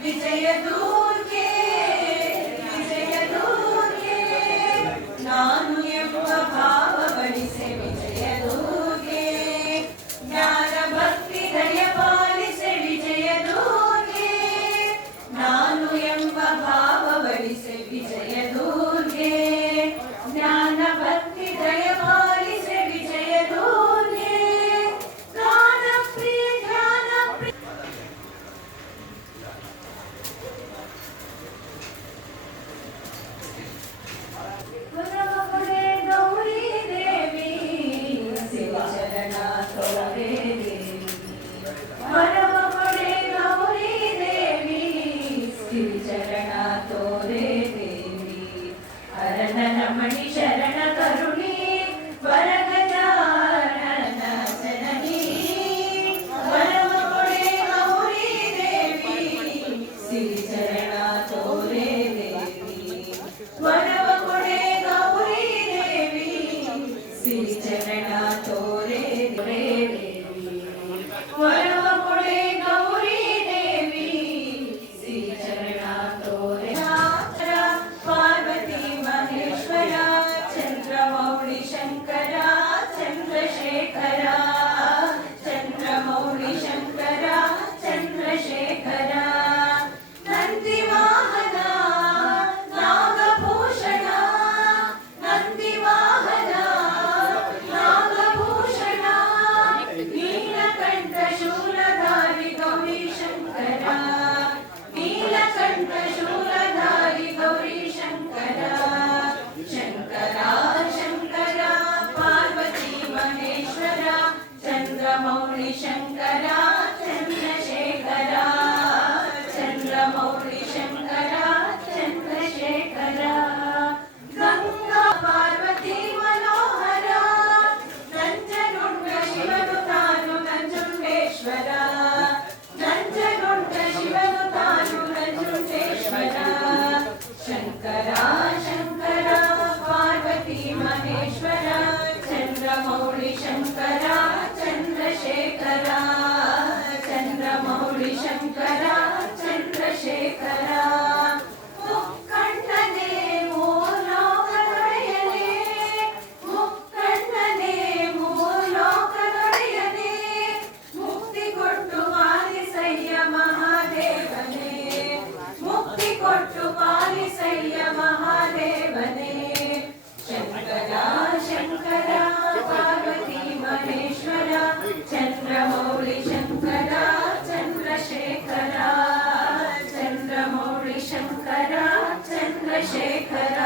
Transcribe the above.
ವಿಜಯದುರ್ಗೆ ವಿಜಯದುರ್ಗೆ ನಾನು ಎಂಬ ಭಾವ ಬಡಿಸೆ ವಿಜಯದುರ್ಗೆ ಜ್ಞಾನ ಭಕ್ತಿ ದಯ ಪಾಲಿಸೆ ವಿಜಯದುರ್ಗೆ ನಾನು ಎಂಬ ಭಾವ ಬಡಿಸೆ ವಿಜಯದುರ್ಗೆ ಜ್ಞಾನ ಭಕ್ತಿ ದಯ ಪಾಲಿಸೆ ವಿಜಯದುರ್ಗೆ ಗಾನ ಪ್ರಿಯ ಜ್ಞಾನ ಪ್ರಿಯ ವರವಪಡೆ ಗೌರಿ ದೇವಿ ಶಿವಚರಣ ತೋರೆ ದೇವಿ ವರವಪಡೆ ಗೌರಿ ದೇವಿ ಶಿವಚರಣ ತೋರೆ ದೇವಿ ಅರನನ ಮಣಿ ಶರಣ ಕರುಣಿ ವರಗಜಾನನ ಜನನಿ ವರವಪಡೆ ಗೌರಿ ದೇವಿ ಶಿವಚರಣ ತೋರೆ ದೇವಿ ವರವಪಡೆ ಗೌರಿ ದೇವಿ ಶಿವಚರಣ ತೋರೆ ದೇವಿ ವರವಪಡೆ ಗೌರಿ ದೇವಿ ಶಿವಚರಣ ತೋರೆ ಪಾರ್ವತಿ ಮಹೇಶ್ವರ ಚಂದ್ರಮೌಳಿ ಶಂಕರ ಚಂದ್ರಶೇಖರ ಚಂದ್ರಮೌಳಿ ಶಂಕರ ಚಂದ್ರಶೇಖರ ನಂದಿ ವಾಹನ ನಾಗಭೂಷಣ ನಂದಿ ವಾಹನ ನಾಗಭೂಷಣ ನೀಲಕಂಠ ಶೂಲಧಾರಿ ಗೌರಿ ಶಂಕರ ನೀಲಕಂಠ ಶೂಲಧಾರಿ ಗೌರಿ ಶಂಕರ ಶಂಕರ ಶಂಕರ ಪಾರ್ವತಿ ಮಹೇಶ್ವರ ಚಂದ್ರಮೌಳಿ ಶಂಕರ ಚಂದ್ರಶೇಖರ ಚಂದ್ರಮೌಳಿ ಶಂಕರ ಚಂದ್ರಶೇಖರ ಗಂಗಾ ಪಾರ್ವತಿ ಮನೋಹರ ನಂಜನುಂಡ ಶಿವನು ತಾನು ನಂಜುಂಡೇಶ್ವರ ನಂಜನುಂಡ ಶಿವನು ತಾನು ನಂಜುಂಡೇಶ್ವರ ಶಂಕರ ಶಂಕರ ಪಾರ್ವತಿ ಮಹೇಶ್ವರ ಚಂದ್ರಮೌಳಿ ಶಂಕರ ಚಂದ್ರಶೇಖರ ಚಂದ್ರಮೌಳಿ ಶಂಕರ ಚಂದ್ರಶೇಖರ ಮುಕ್ಕಣ್ಣನೇ ಮೂಲೋಕದೊಡೆಯನೇ ಮುಕ್ಕಣ್ಣನೇ ಮೂಲೋಕದೊಡೆಯನೇ ಮುಕ್ತಿ ಕೊಟ್ಟು ಪಾಲಿಸಯ್ಯ ಮಹಾದೇವನೇ ಮುಕ್ತಿ ಕೊಟ್ಟು ಪಾಲಿಸಯ್ಯ ಮಹಾದೇವನೇ ಶಂಕರ ಶಂಕರ ಪಾರ್ವತಿ ಮಹೇಶ್ವರ ಚಂದ್ರಮೌಳಿ ಶಂಕರ ಚಂದ್ರಶೇಖರ ಚಂದ್ರಮೌಳಿ ಶಂಕರ ಚಂದ್ರಶೇಖರ